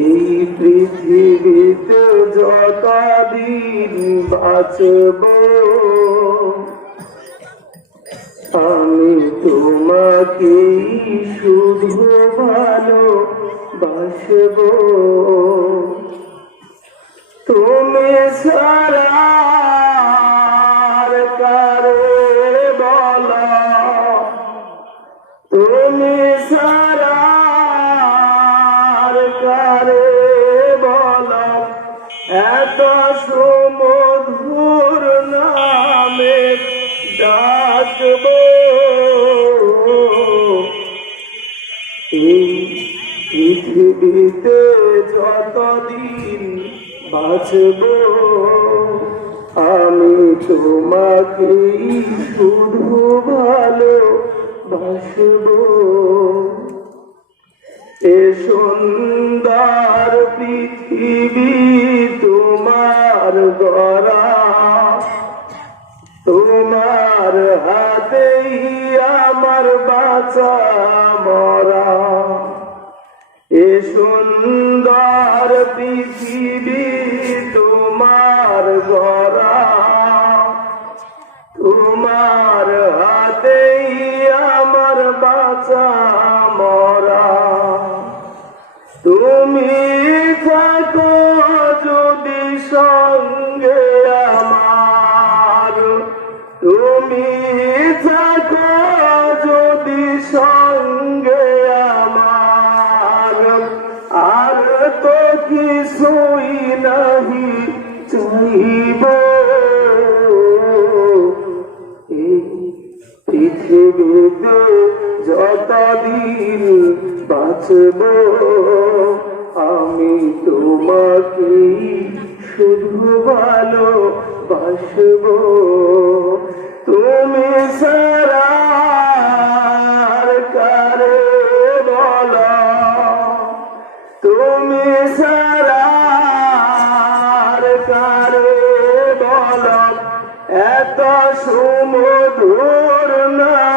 এই পৃথিবীতে যতদিন বাঁচব আমি তোমাকেই শুধু ভালো বাসব তুমি আর কারে কারে বল এত সুমধুর নামে ডাকব। পৃথিবীতে যতদিন বাঁচব আমি তোমাকেই শুধু ভালো বাসব এ সুন্দর পৃথিবী তোমার গড়া। তোমার হাতেই আমার বাঁচা মরা। এ সুন্দর পৃথিবী তোমার গড়া। তুমি থাকো যদি সঙ্গে আমার। তুমি যদি সঙ্গে আর তো কিছুই নাহি চাইব। পৃথিবীতে যতদিন বাঁচব আমি তোমাকে শুধু ভালো বাসব তুমি সারা কারে বলা? তুমি সারা কারে বল? এত সুমধুর নামে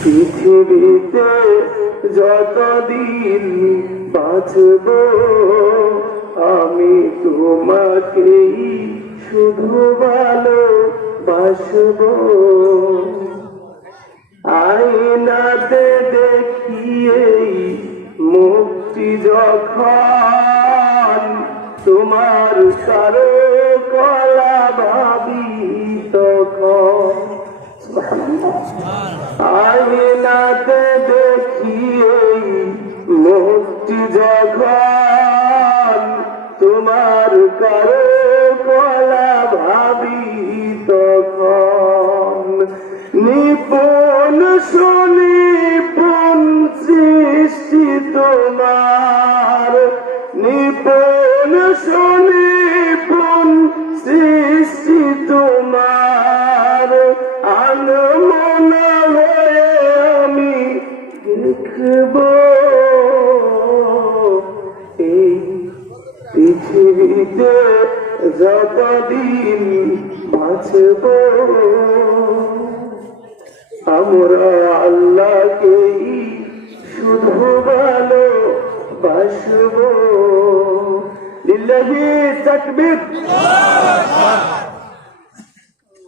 পৃথিবীতে যতদিন বাঁচব, আমি তোমাকেই শুধু ভালো বাসব আইনাতে দেখিয়েই মুক্তি যখন তোমার কারও কলা তোমার কারও কলা ভাবি তখন। নিপুণ সুনিপুণ সৃষ্টি তোমার। নিপুণ সুনিপুণ সৃষ্টি তোমার। আনমন পৃথিবীতে যতদিন বাঁচব। আমরা আল্লাহকেই শুধু ভালো বাসব লিল্লাহি তাকবীর।